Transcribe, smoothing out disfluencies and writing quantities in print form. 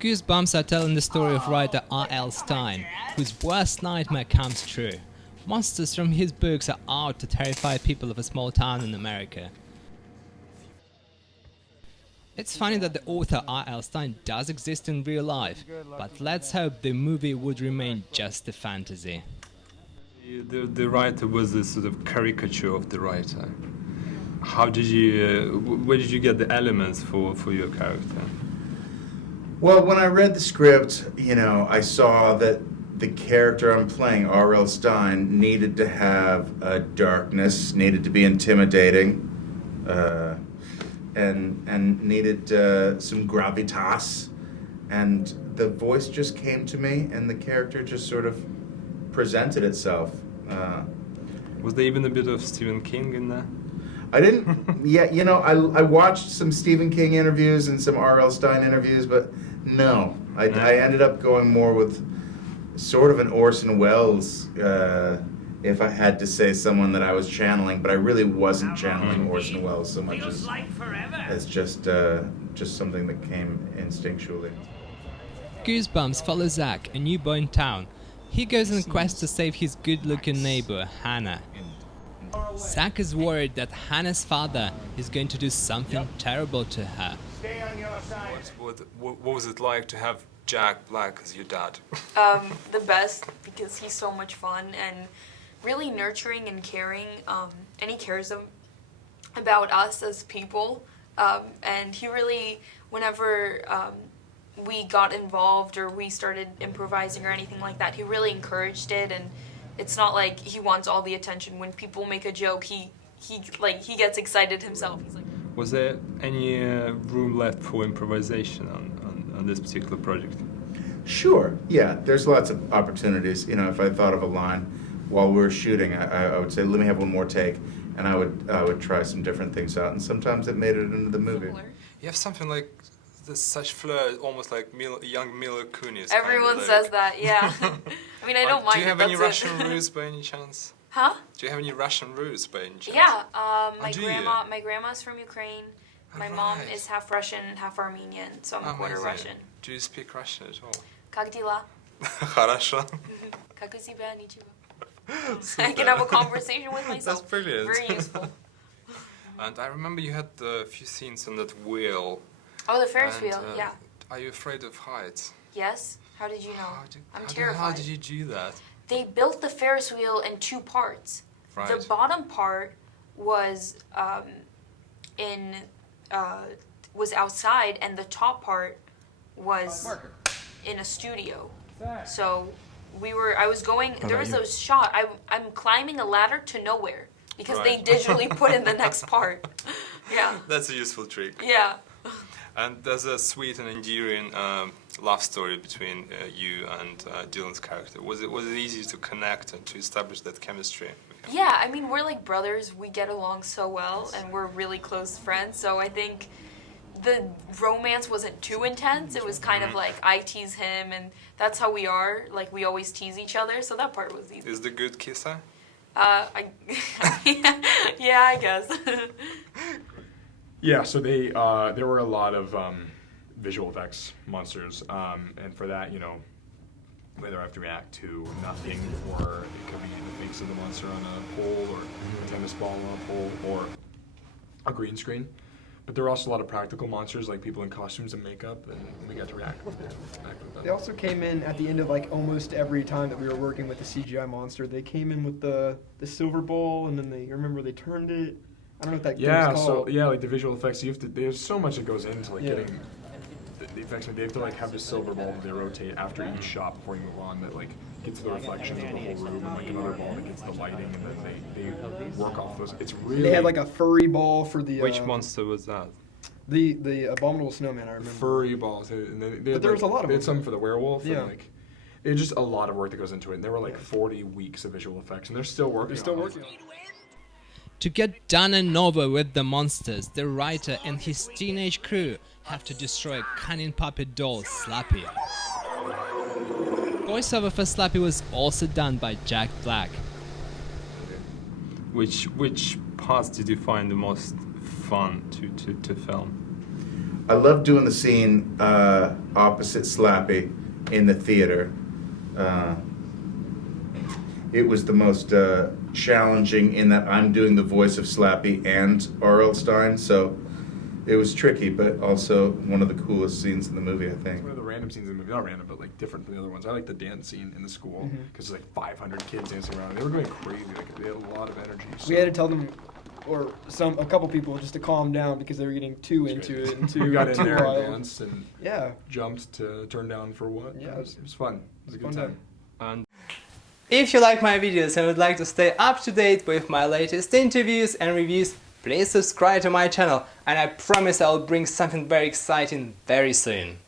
Goosebumps are telling the story of writer R.L. Stine, whose worst nightmare comes true. Monsters from his books are out to terrify people of a small town in America. It's funny that the author R.L. Stine does exist in real life, but let's hope the movie would remain just a fantasy. The writer was a sort of caricature of the writer. How did you, where did you get the elements for your character? Well, when I read the script, I saw that the character I'm playing, R.L. Stine, needed to have a darkness, needed to be intimidating, and needed some gravitas. And the voice just came to me, and the character just sort of presented itself. Was there even a bit of Stephen King in there? I didn't, I watched some Stephen King interviews and some R.L. Stine interviews, but no. I ended up going more with sort of an Orson Welles, if I had to say someone that I was channeling, but I really wasn't channeling Orson Welles so much as just something that came instinctually. Goosebumps follows Zach, a new boy in town. He goes on a quest to save his good-looking neighbor, Hannah. Zach is worried that Hannah's father is going to do something terrible to her. What was it like to have Jack Black as your dad? The best, because he's so much fun and really nurturing and caring, and he cares about us as people. And he really, whenever we got involved or we started improvising or anything like that, he really encouraged it. And it's not like he wants all the attention. When people make a joke, he gets excited himself. He's like, was there any room left for improvisation on this particular project? Sure, yeah. There's lots of opportunities. If I thought of a line while we were shooting, I would say, let me have one more take, and I would try some different things out, and sometimes it made it into the movie. You have something like this, such flair, almost like young Mila Kunis. everyone says that, yeah. I mean, I don't mind. Do you have it, any that's Russian roots by any chance? Huh? Do you have any Russian roots by any chance? Yeah, do you? my grandma's from Ukraine. My mom Right. is half Russian and half Armenian, so I'm a quarter Amazing. Russian. Do you speak Russian at all? Как дела? Хорошо. Как у тебя? Ничего. I can have a conversation with myself. That's brilliant. Very useful. And I remember you had a few scenes on that wheel. Oh, the Ferris and, wheel, yeah. Are you afraid of heights? Yes? How did you know? I'm How terrified. did you do that? They built the Ferris wheel in two parts. Right. The bottom part was was outside, and the top part was in a studio. So I was going. There was a shot. I'm climbing a ladder to nowhere because Right. they digitally put in the next part. Yeah. That's a useful trick. Yeah. And there's a sweet and endearing love story between you and Dylan's character. Was it easy to connect and to establish that chemistry? Yeah, I mean, we're like brothers. We get along so well, and we're really close friends. So I think the romance wasn't too intense. It was kind of like I tease him, and that's how we are. Like, we always tease each other, so that part was easy. Is the good kisser? Yeah, I guess. Yeah, so there were a lot of visual effects monsters, and for that, whether I have to react to nothing, or it could be the face of the monster on a pole, or a tennis ball on a pole, or a green screen. But there are also a lot of practical monsters, like people in costumes and makeup, and we got to react with them. They also came in at the end of like almost every time that we were working with the CGI monster. They came in with the silver ball, and then they turned it. I don't know what that thing's called. Like the visual effects, there's so much that goes into getting the effects. They have to have this silver ball that they rotate after each shot before you move on that gets the reflections of the whole room, and another ball that gets the lighting, and then they work off those. It's really. They had like a furry ball for the. Which monster was that? The abominable snowman, I remember. Furry balls, and but there was a lot of them. They had some for the werewolf. Yeah. And, it's just a lot of work that goes into it. And there were 40 weeks of visual effects, and they're still working. To get done and over with the monsters, the writer and his teenage crew have to destroy a cunning puppet doll, Slappy. Voiceover for Slappy was also done by Jack Black. Which parts did you find the most fun to film? I love doing the scene opposite Slappy in the theater. It was the most challenging in that I'm doing the voice of Slappy and R.L. Stine, so it was tricky, but also one of the coolest scenes in the movie, I think. It's one of the random scenes in the movie, not random, but like different from the other ones. I like the dance scene in the school because there's like 500 kids dancing around. And they were going crazy. Like they had a lot of energy. So. We had to tell them, or a couple people, just to calm down because they were getting too into it and We got in too there wild. and danced and Yeah. jumped to turn down for what? Yeah. It was fun. It was a good Fun time. If you like my videos and would like to stay up to date with my latest interviews and reviews, please subscribe to my channel, and I promise I'll bring something very exciting very soon.